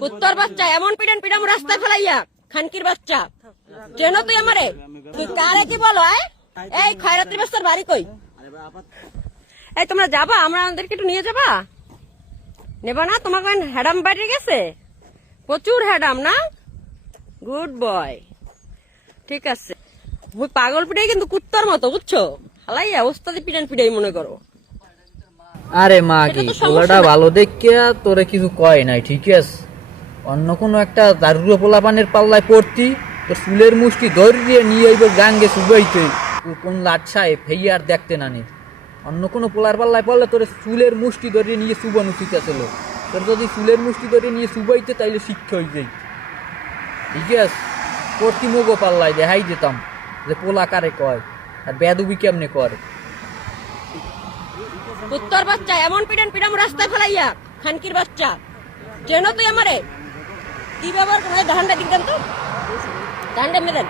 কুত্তার বাচ্চা এমন পিটান পিটাম রাস্তায় ফেলাইয়া খানকির বাচ্চা চেনো তুই আমারে তুই কারে কি বলো এই খয়রাত্রী বাচ্চার বাড়ি কই এই তোমরা যাবা আমরা আমাদেরকে একটু নিয়ে যাবা নেবা না তোমাকে হ্যাডাম বাড়ি গেছে প্রচুর হ্যাডাম না গুড বয় ঠিক আছে ওই পাগল পিটাই কিন্তু কুত্তার মতো বুঝছো হালাইয়া ওস্তাদি পিটান পিটাই মনে করো আরে মা কি পোলাটা ভালো দেখিয়া তোরে কিছু কয় নাই ঠিক আছে অন্য কোনো একটা দারুড়ো পোলাপানের পাল্লায় পড়তি তোর চুলের মুষ্টি ধরিয়ে নিয়ে আইব গাঙ্গে শুবাইতে কোন লাট সাহেব হেই আর দেখতে না নি অন্য কোনো পোলার পাল্লায় পড়লে তোর চুলের মুষ্টি ধরিয়ে নিয়ে শুবান উচিত আছিল তোর যদি চুলের মুষ্টি ধরিয়ে নিয়ে শুবাইতে তাইলে শিক্ষা হয়ে যাই ঠিক আছে পড়তি মোগো পাল্লায় দেখাই যেতাম যে পোলা কারে কয় আর বেদুবি কেমনে করে কুত্তার বাচ্চা এমন পিটান পিটাম রাস্তায় ফেলাইয়া খানকির বাচ্চা চেনো তুই আমারে কি ব্যবহার করে ধানটা দিন তো ধানটা মেদেন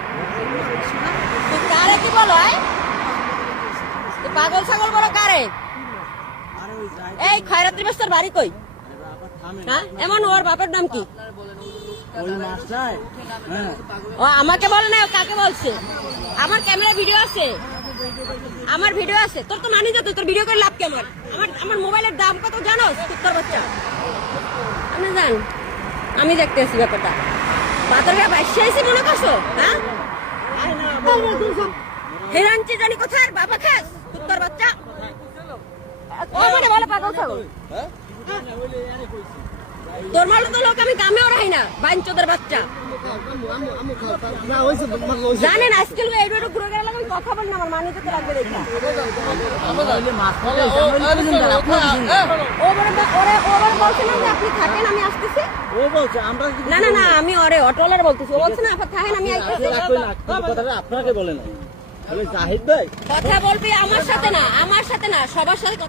তুই কারে কি বলো তুই পাগল ছাগল বলো কারে এই খয়রাত্রী বাচ্চার বাড়ি কই হ্যাঁ এমন ওর বাপের নাম কি ও আমাকে বলে না কাকে বলছে আমার ক্যামেরা ভিডিও আছে আমার ভিডিও আছে তোর তো মানি যেত তোর ভিডিও করে লাভ কি আমার আমার মোবাইলের দাম কত জানো কুত্তার বাচ্চা আমি জান আমি দেখতেছি ব্যাপারটা বাতরটা বাইশে আইসি মনে করছো হ্যাঁ হেরানচি জানি কোথায় বাবা খাস কুত্তার বাচ্চা ও মানে বলে পাগল ছাগল তোর মাল তো লোক আমি কামেও রাই না বাইনচোদের বাচ্চা জানেন আজকাল এইভাবে ঘুরে গেলে আমি কথা বলি না আমার মানে যেতে লাগবে দেখা বলছে না যে আপনি থাকেন আমি আসতেছি না না না আমি ওরে অটোলার বলতেছি ও বলছে না আপনি থাকেন আমি আপনাকে বলে না জাহিদ ভাই কথা বলবি আমার সাথে না সবার সাথে